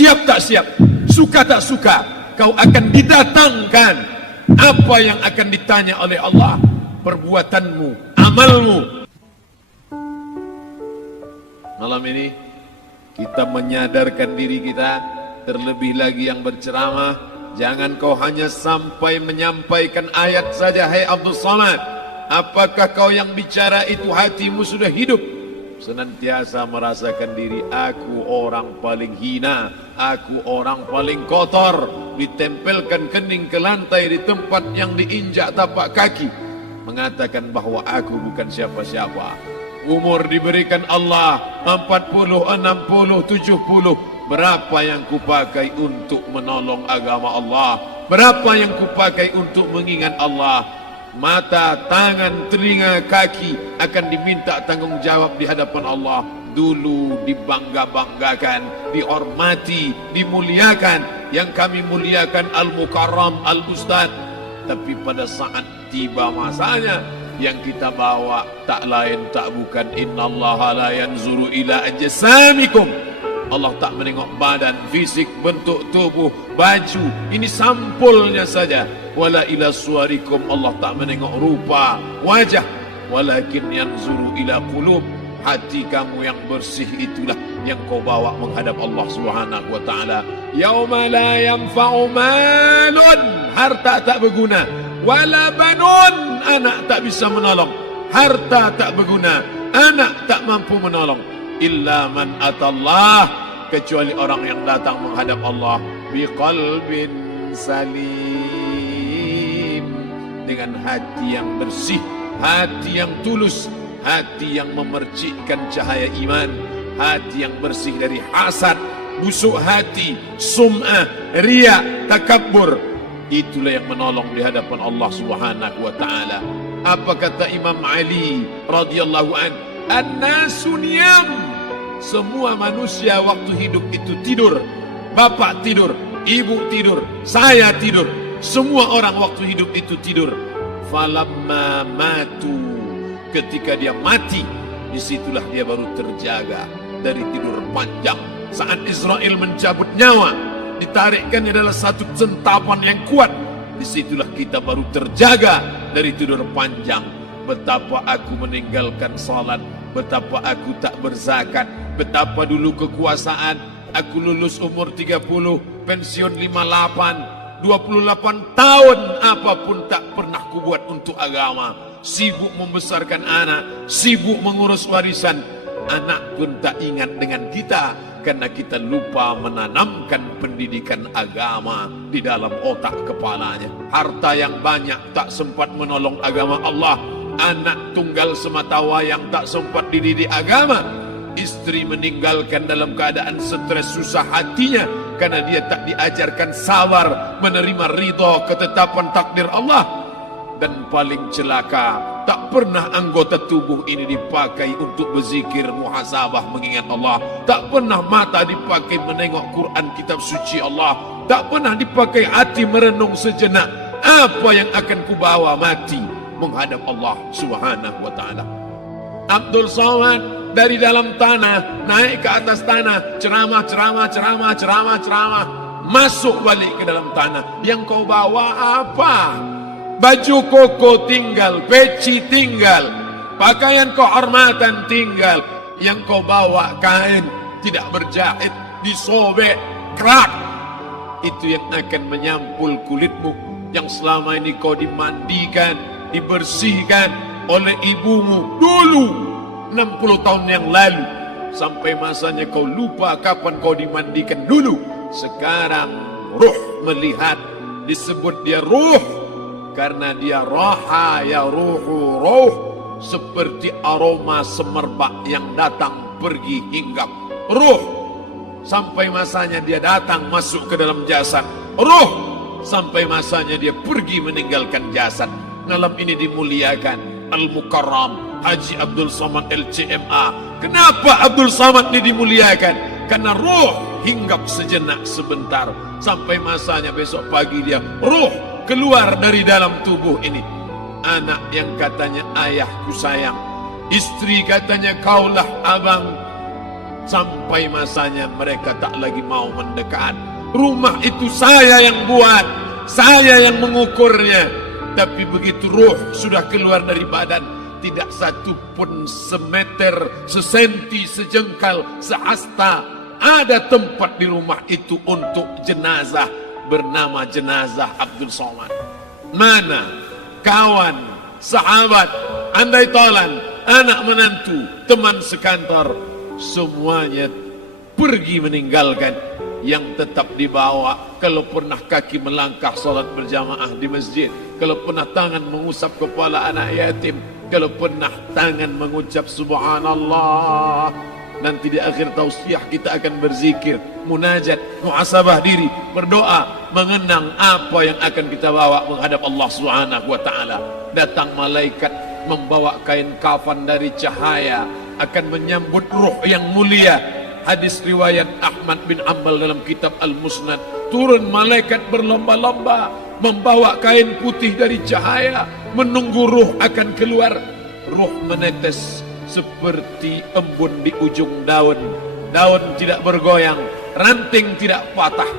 siap tak siap, suka tak suka, kau akan didatangkan. Apa yang akan ditanya oleh Allah? Perbuatanmu, amalmu. Malam ini kita menyadarkan diri kita, terlebih lagi yang berceramah, jangan kau hanya sampai menyampaikan ayat saja. Hai Abdul Somad, apakah kau yang bicara itu hatimu sudah hidup? Senantiasa merasakan diri, aku orang paling hina, aku orang paling kotor, ditempelkan kening ke lantai di tempat yang diinjak tapak kaki, mengatakan bahwa aku bukan siapa-siapa. Umur diberikan Allah 40, 60, 70. Berapa yang kupakai untuk menolong agama Allah? Berapa yang kupakai untuk mengingat Allah? Mata, tangan, telinga, kaki akan diminta tanggung jawab di hadapan Allah. Dulu dibangga-banggakan, dihormati, dimuliakan. Yang kami muliakan Al-Mukarram, Al-Ustadz. Tapi pada saat tiba masanya, yang kita bawa tak lain tak bukan innallaha la yanzuru ila ajsamikum. Allah tak menengok badan, fisik, bentuk tubuh, baju. Ini sampulnya saja. Wala ila suwarikum, Allah tak menengok rupa, wajah. Walakin yanzuru ila qulub. Hati kamu yang bersih itulah yang kau bawa menghadap Allah Subhanahu wa taala. Yauma la yanfa'u malun, harta tak berguna. Wala banun, anak tak bisa menolong. Harta tak berguna, anak tak mampu menolong. Illa man atallah, kecuali orang yang datang menghadap Allah biqalbin salim, dengan hati yang bersih, hati yang tulus, hati yang memercikkan cahaya iman, hati yang bersih dari hasad, busuk hati, sum'ah, riya, takabbur. Itulah yang menolong di hadapan Allah Subhanahu wa taala. Apa kata Imam Ali radhiyallahu an? An-nasu niyam. Semua manusia waktu hidup itu tidur. Bapak tidur, ibu tidur, saya tidur. Semua orang waktu hidup itu tidur. Falamma matu, ketika dia mati, disitulah dia baru terjaga dari tidur panjang. Saat Israel mencabut nyawa, ditarikkannya adalah satu centapan yang kuat. Disitulah kita baru terjaga dari tidur panjang. Betapa aku meninggalkan salat, betapa aku tak berzakat, betapa dulu kekuasaan. Aku lulus umur 30, pensiun 58, 28 tahun apapun tak pernah kubuat untuk agama. Sibuk membesarkan anak, sibuk mengurus warisan. Anak pun tak ingat dengan kita, karena kita lupa menanamkan pendidikan agama di dalam otak kepalanya. Harta yang banyak tak sempat menolong agama Allah. Anak tunggal semata wayang tak sempat dididik agama. Istri meninggalkan dalam keadaan stres susah hatinya, karena dia tak diajarkan sabar menerima ridha ketetapan takdir Allah. Dan paling celaka, tak pernah anggota tubuh ini dipakai untuk berzikir, muhasabah, mengingat Allah. Tak pernah mata dipakai menengok Quran, kitab suci Allah. Tak pernah dipakai hati merenung sejenak. Apa yang akan kubawa mati menghadap Allah Subhanahu wa taala? Abdul Somad dari dalam tanah naik ke atas tanah, ceramah, masuk balik ke dalam tanah. Yang kau bawa apa? Baju koko tinggal, peci tinggal, pakaian kehormatan tinggal. Yang kau bawa kain tidak berjahit, disobek, kerak. Itu yang akan menyampul kulitmu, yang selama ini kau dimandikan, dibersihkan oleh ibumu dulu 60 tahun yang lalu. Sampai masanya kau lupa kapan kau dimandikan dulu. Sekarang ruh melihat, disebut dia ruh karena dia raha ya ruhu ruh, seperti aroma semerbak yang datang pergi hinggap. Ruh sampai masanya dia datang masuk ke dalam jasad. Ruh sampai masanya dia pergi meninggalkan jasad. Malam ini dimuliakan Al-Mukarram Haji Abdul Somad LCMA. Kenapa Abdul Somad ini dimuliakan? Karena ruh hinggap sejenak sebentar, sampai masanya besok pagi dia ruh keluar dari dalam tubuh ini. Anak yang katanya ayahku sayang, istri katanya kaulah abang, Sampai masanya mereka tak lagi mau mendekat. Rumah itu saya yang buat, saya yang mengukurnya. Tapi begitu ruh sudah keluar dari badan, tidak satu pun semeter, sesenti, sejengkal, sehasta ada tempat di rumah itu untuk jenazah bernama jenazah Abdul Somad. Mana kawan, sahabat, andai tolan, anak menantu, teman sekantor, semuanya pergi meninggalkan. Yang tetap dibawa, kalau pernah kaki melangkah salat berjamaah di masjid, kalau pernah tangan mengusap kepala anak yatim, kalau pernah tangan mengucap subhanallah. Nanti di akhir tausiah kita akan berzikir, munajat, muhasabah diri, berdoa, mengenang apa yang akan kita bawa menghadap Allah Subhanahu wa taala. Datang malaikat membawa kain kafan dari cahaya, akan menyambut ruh yang mulia. Hadis riwayat Ahmad bin Ambal dalam kitab Al-Musnad, turun malaikat berlomba-lomba membawa kain putih dari cahaya, menunggu ruh akan keluar. Ruh menetes seperti embun di ujung daun. Daun tidak bergoyang, ranting tidak patah.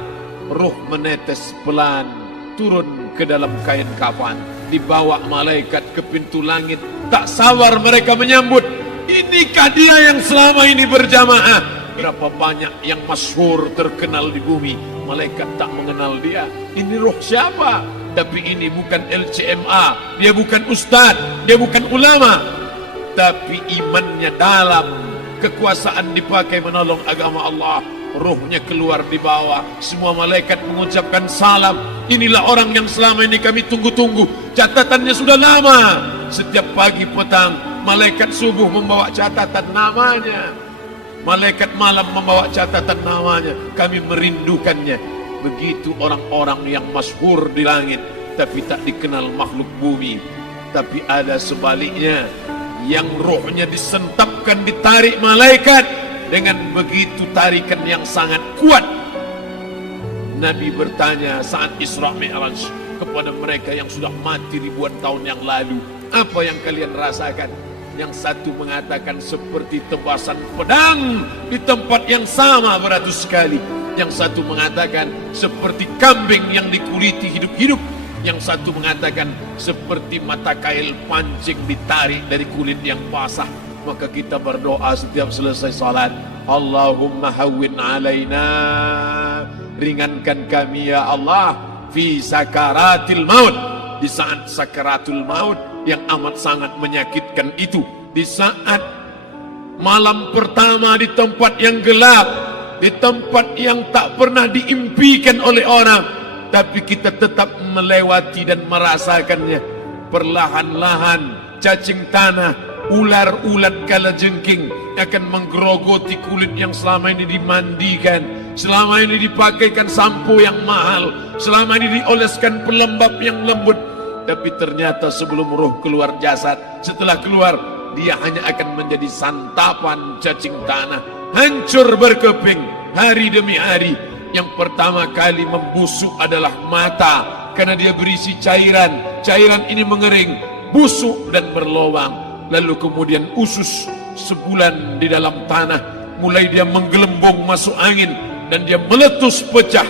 Ruh menetes pelan turun ke dalam kain kafan, dibawa malaikat ke pintu langit. Tak sabar mereka menyambut. Inikah dia yang selama ini berjamaah? Berapa banyak yang masyhur terkenal di bumi, malaikat tak mengenal dia. Ini roh siapa? Tapi ini bukan LCMA, dia bukan ustaz, dia bukan ulama, tapi imannya dalam, kekuasaan dipakai menolong agama Allah. Ruhnya keluar di bawah, semua malaikat mengucapkan salam. Inilah orang yang selama ini kami tunggu-tunggu, catatannya sudah lama. Setiap pagi petang malaikat subuh membawa catatan namanya, malaikat malam membawa catatan namanya. Kami merindukannya. Begitu orang-orang yang masyhur di langit tapi tak dikenal makhluk bumi. Tapi ada sebaliknya, yang rohnya disentapkan, ditarik malaikat dengan begitu tarikan yang sangat kuat. Nabi bertanya saat Isra Mi'raj kepada mereka yang sudah mati ribuan tahun yang lalu, apa yang kalian rasakan? Yang satu mengatakan seperti tebasan pedang di tempat yang sama beratus kali. Yang satu mengatakan seperti kambing yang dikuliti hidup-hidup. Yang satu mengatakan seperti mata kail pancing ditarik dari kulit yang basah. Maka kita berdoa setiap selesai salat, Allahumma hawwin alaina, ringankan kami ya Allah, fi sakaratil maut, di saat sakaratul maut yang amat sangat menyakitkan itu, di saat malam pertama di tempat yang gelap, di tempat yang tak pernah diimpikan oleh orang, tapi kita tetap melewati dan merasakannya. Perlahan-lahan cacing tanah, ular-ulat kalajengking akan menggerogoti kulit yang selama ini dimandikan, selama ini dipakaikan sampo yang mahal, selama ini dioleskan pelembab yang lembut. Tapi ternyata sebelum roh keluar jasad, setelah keluar, dia hanya akan menjadi santapan cacing tanah, hancur berkeping hari demi hari. Yang pertama kali membusuk adalah mata, karena dia berisi cairan. Cairan ini mengering, busuk dan berlubang. Lalu kemudian usus sebulan di dalam tanah, mulai dia menggelembung masuk angin dan dia meletus pecah.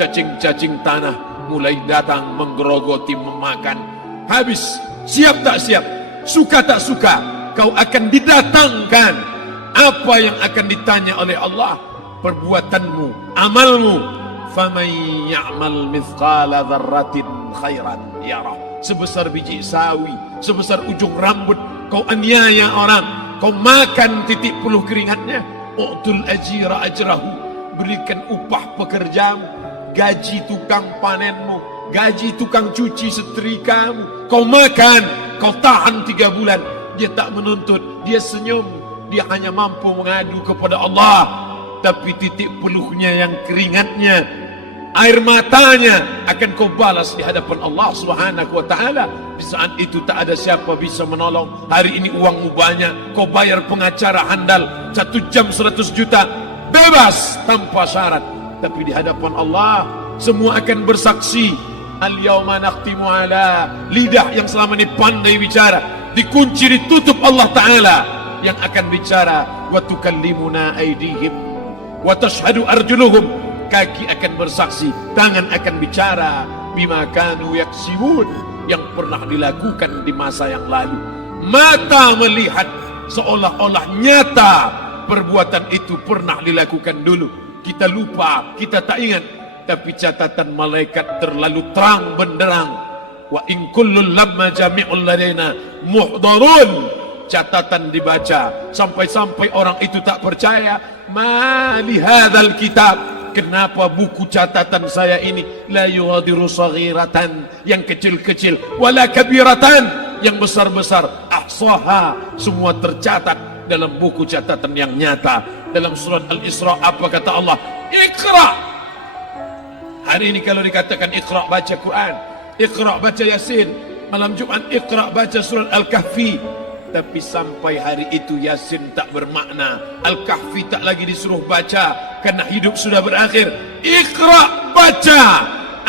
Cacing-cacing tanah mulai datang menggerogoti, memakan. Habis, siap tak siap, suka tak suka, kau akan didatangkan. Apa yang akan ditanya oleh Allah? Perbuatanmu, amalmu. Faman ya'mal mithqala dzarratin khairan yarah. Sebesar biji sawi, sebesar ujung rambut, kau aniaya orang, kau makan titik puluh keringatnya. U'tul ajira ajrahu, berikan upah pekerjamu, gaji tukang panenmu, gaji tukang cuci setrikamu. Kau makan, kau tahan 3 bulan. Dia tak menuntut, dia senyum, dia hanya mampu mengadu kepada Allah. Tapi titik peluhnya yang keringatnya, air matanya akan kau balas di hadapan Allah Subhanahu wa taala. Di saat itu tak ada siapa bisa menolong. Hari ini uangmu banyak, kau bayar pengacara handal 1 jam 100 juta, bebas tanpa syarat. Tapi di hadapan Allah semua akan bersaksi. Al-yawma nakhtimu ala, lidah yang selama ini pandai bicara dikunci, ditutup Allah taala. yang akan bicara. Wa tukallimuna aydihim wa tashhadu arjuluhum, kaki akan bersaksi, tangan akan bicara. Bima kanu yaksibun, yang pernah dilakukan di masa yang lalu. Mata melihat seolah-olah nyata perbuatan itu pernah dilakukan dulu. Kita lupa, kita tak ingat, tapi catatan malaikat terlalu terang benderang. Wa in kullun lamma jami'ul ladaina muhdarun, catatan dibaca sampai-sampai orang itu tak percaya. Ma li hadzal kitab, kenapa buku catatan saya ini la yughadiru saghiratan, yang kecil-kecil, wala kabiratan, yang besar-besar, ahsaha, semua tercatat dalam buku catatan yang nyata. Dalam surat Al-Isra apa kata Allah? Iqra. Hari ini kalau dikatakan Iqra baca Quran, Iqra baca Yasin, malam Jumat Iqra baca surat Al-Kahfi, tapi sampai hari itu Yasin tak bermakna, Al-Kahfi tak lagi disuruh baca karena hidup sudah berakhir. Iqra, baca.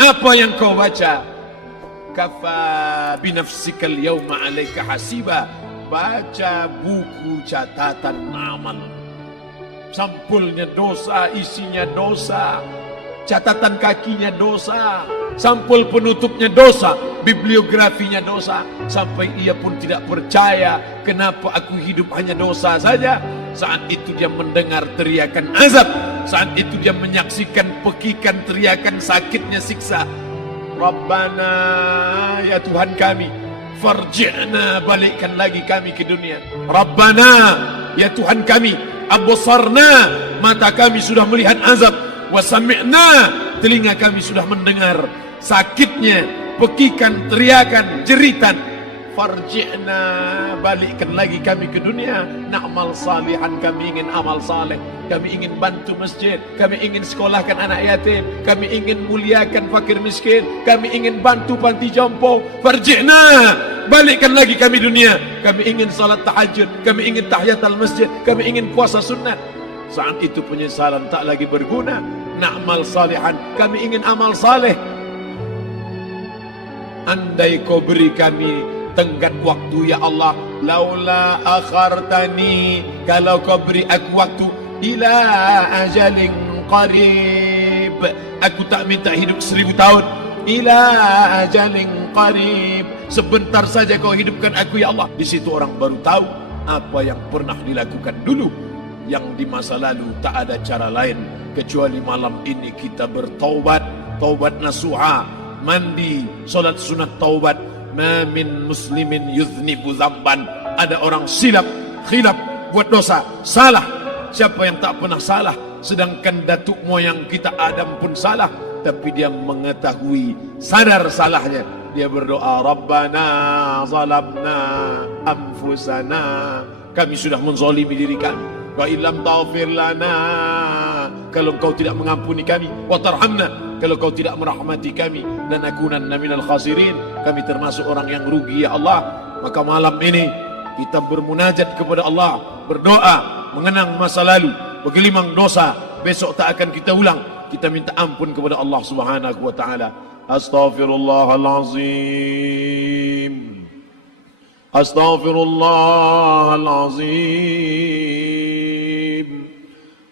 Apa yang kau baca? Kafa binafsikal yawma alaika hasiba, baca buku catatan amal. Sampulnya dosa, isinya dosa. Catatan kakinya dosa, sampul penutupnya dosa, bibliografinya dosa. Sampai ia pun tidak percaya, kenapa aku hidup hanya dosa saja. Saat itu dia mendengar teriakan azab, saat itu dia menyaksikan pekikan teriakan sakitnya siksa. Rabbana, ya Tuhan kami, farji'na, balikkan lagi kami ke dunia. Rabbana, ya Tuhan kami, absarna, mata kami sudah melihat azab, wa sami'na, telinga kami sudah mendengar sakitnya pekikan teriakan jeritan. Farji'na, balikkan lagi kami ke dunia. Na'mal salihan, kami ingin amal saleh, kami ingin bantu masjid, kami ingin sekolahkan anak yatim, kami ingin muliakan fakir miskin, kami ingin bantu panti jompo. Farji'na, balikkan lagi kami dunia. Kami ingin salat tahajud, kami ingin tahiyatul masjid, kami ingin puasa sunat. Saat itu penyesalan tak lagi berguna. Na'mal salihan, kami ingin amal saleh. Andai kau beri kami tenggat waktu ya Allah, laula akhartani, kalau kau beri aku waktu, ila ajalin qarib, aku tak minta hidup 1000 tahun, ila ajalin qarib, sebentar saja kau hidupkan aku ya Allah. Di situ orang baru tahu apa yang pernah dilakukan dulu, yang di masa lalu tak ada cara lain kecuali malam ini kita bertaubat, taubat nasuha, mandi, solat sunat taubat. Ma min muslimin yuznibu zamban, ada orang silap, khilaf, buat dosa, salah. Siapa yang tak pernah salah? Sedangkan datuk moyang kita Adam pun salah, tapi dia mengetahui, sadar salahnya. Dia berdoa, Rabbana zalamna anfusana, kami sudah menzalimi diri kami. Wa illam taghfir lana, kalau engkau tidak mengampuni kami, wa tarhamna, kalau kau tidak merahmati kami, dan akunanna minal khasirin, kami termasuk orang yang rugi ya Allah. Maka malam ini kita bermunajat kepada Allah, berdoa, mengenang masa lalu, bergelimang dosa, besok tak akan kita ulang. Kita minta ampun kepada Allah Subhanahu wa taala. Astaghfirullahalazim, astaghfirullahalazim,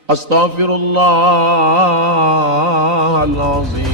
astaghfirullahalazim.